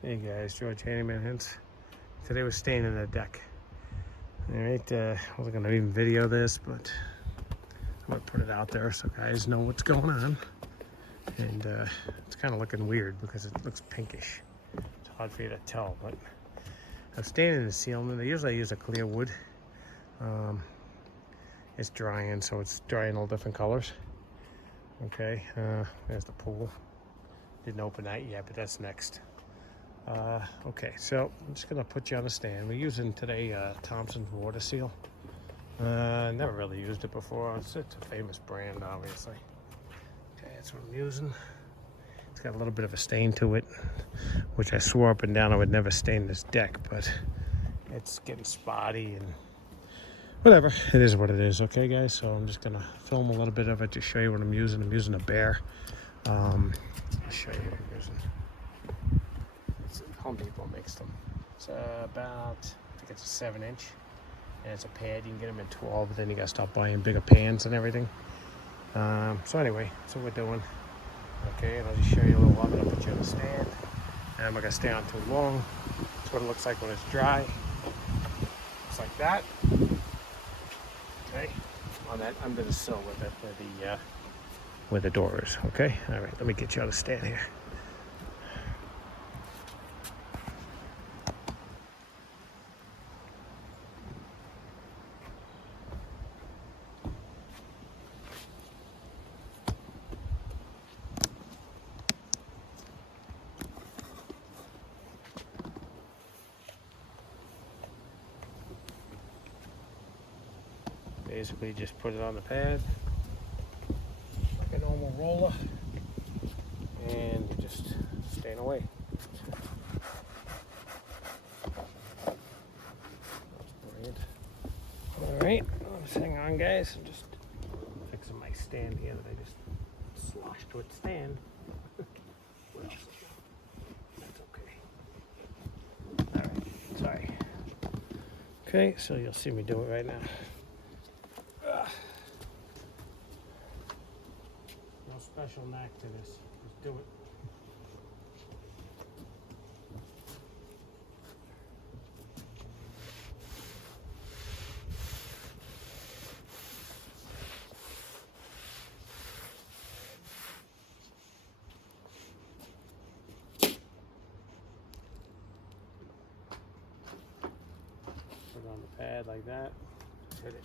Hey guys, George Handyman Hints. Today we're staying in the deck. Alright, I wasn't gonna even video this, but I'm gonna put it out there so guys know what's going on. And it's kind of looking weird because it looks pinkish. It's hard for you to tell, but I'm staying in the ceiling. Usually I use a clear wood. It's drying, so it's drying all different colors. Okay, there's the pool. Didn't open that yet, but that's next. Okay, so I'm just gonna put you on the stand. We're using today Thompson's water seal. Never really used it before. It's a famous brand, obviously. Okay, that's what I'm using. It's got a little bit of a stain to it, which I swore up and down I would never stain this deck, but it's getting spotty and whatever. It is what it is. Okay, guys. So I'm just gonna film a little bit of it to show you what I'm using. I'm using a Bear. I'll show you what I'm using. Home Depot makes them. It's about, I think it's a 7-inch, and it's a pad. You can get them in 12, but then you gotta stop buying bigger pans and everything. So anyway, that's what we're doing. Okay, and I'll just show you a little of it. I'll put you on the stand, and I'm not gonna stay on too long. That's what it looks like when it's dry. Looks like that. Okay, on that under the sill with it, where the door is. Okay, all right. Let me get you on the stand here. Basically just put it on the pad like a normal roller and you just stand away. That's brilliant. Alright, let's hang on guys. I'm just fixing my stand here that I just sloshed with stand. What else? That's okay. Alright, sorry. Okay, so you'll see me do it right now. No special knack to this. Just do it. Put it on the pad like that. Hit it.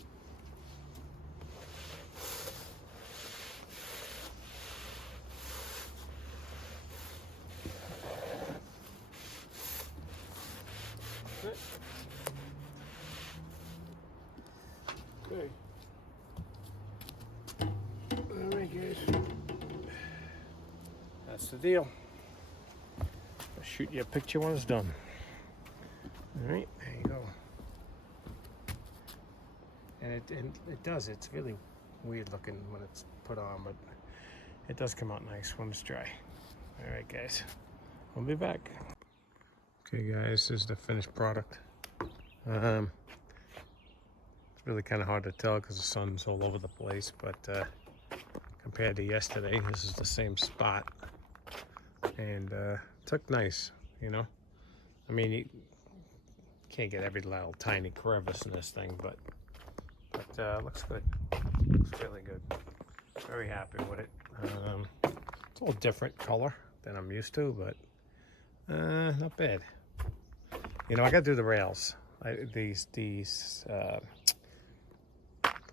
Okay. Alright guys. That's the deal. I'll shoot you a picture when it's done. Alright, there you go. And it does, it's really weird looking when it's put on, but it does come out nice when it's dry. Alright guys, we'll be back. Okay guys, this is the finished product. It's really kind of hard to tell because the sun's all over the place, but compared to yesterday, this is the same spot. And it looked nice, you know? I mean, you can't get every little tiny crevice in this thing, but looks good. Looks really good. Very happy with it. It's a little different color than I'm used to, but not bad. You know, I gotta do the rails. These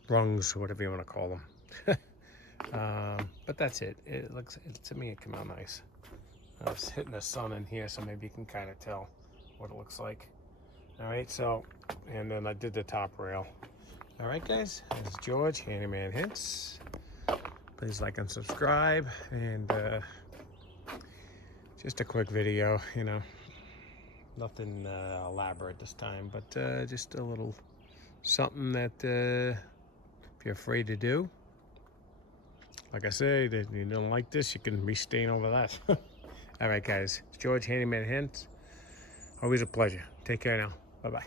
rungs, whatever you want to call them. But that's it. To me, it came out nice. I was hitting the sun in here, so maybe you can kind of tell what it looks like. All right, so, and then I did the top rail. All right, guys, this is George, Handyman Hints. Please like and subscribe, and just a quick video, you know. Nothing elaborate this time, but just a little something that if you're afraid to do, like I said, if you don't like this, you can restain over that. All right, guys. It's George, Handyman Hints. Always a pleasure. Take care now. Bye-bye.